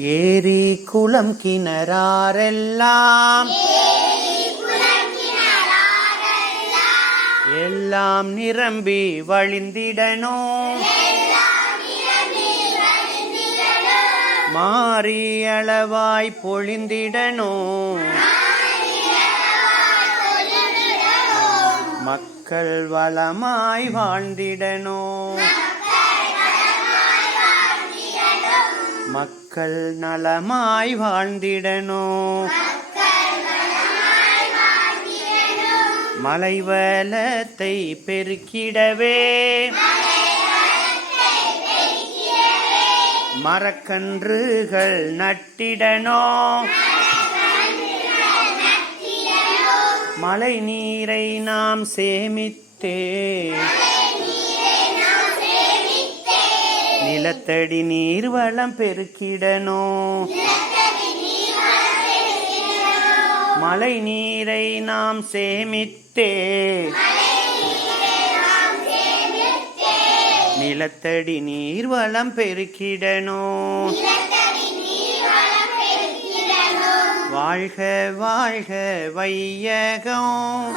ஏரி குளம் கிணறாரெல்லாம். எல்லாம் நிரம்பி வழிந்திடணும். மாறியளவாய் பொழிந்திடணும். மக்கள் வளமாய் வாழ்ந்திடணும். மக்கள் நலமாய் வாழ்ந்திடனோ மலைவலத்தை பெருக்கிடவே. மரக்கன்றுகள் நட்டிடனோ மழை நீரை நாம் சேமித்தே. நிலத்தடி நீர் வளம் பெருக்கிடணும் மழை நீரை நாம் சேமித்தே. நிலத்தடி நீர் வளம் பெருக்கிடணும் வாழ்க வாழ்க வையகம்.